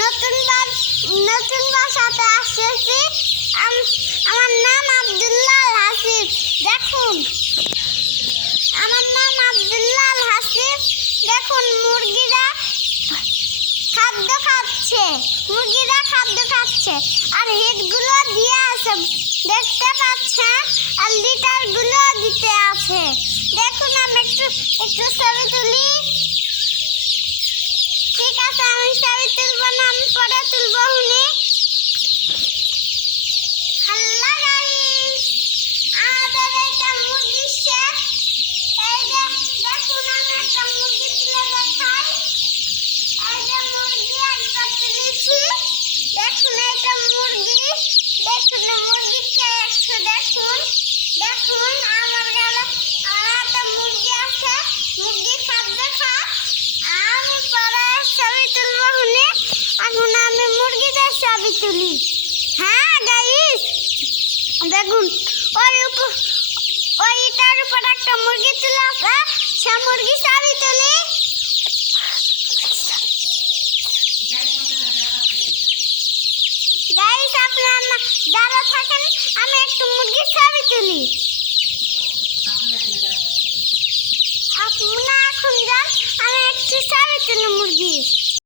দেখুন নতুন বাসাতে আসছি। আমার নাম আব্দুল্লাহ হাসিফ। দেখুন আমার নাম আব্দুল্লাহ হাসিফ। দেখুন মুরগিরা খাদ্য খাচ্ছে, আর হিটগুলো দিয়ে আছে দেখতে পাচ্ছেন, আর লিটারগুলো দিতে আছে। দেখুন আমি একটু ছবি তুলি। ঠিক আছে, আমি ছবি তুলবো না, আমি পরে তুলবো। হুনে হাল্লা গাইস, আমাদের একটা মুরগি শেষ। এই যে দেখুন আমি একটা মুরগি তুলে দেখাই। এই যে মুরগি একটা তুলেছি। দেখুন এটা মুরগি। দেখুন মুরগিটা একটু দেখুন। দেখুন আমার গেলে একটা মুরগি আছে, মুরগি খাদ্য খায়। আমি পরে ছবি তুলবো। হুনে এখন আমি মুরগিদের ছবি তুলি। হ্যাঁ গাইস, দেখুন ওইটার উপর একটা মুরগি তুলে আছে, সে মুরগি ছবি তুলি। গাইস আপনারা দাঁড়া থাকেন, আমি একটু মুরগির ছবি তুলি। আপনারা এখন যান, আমি একটু ছবি তুলি মুরগি।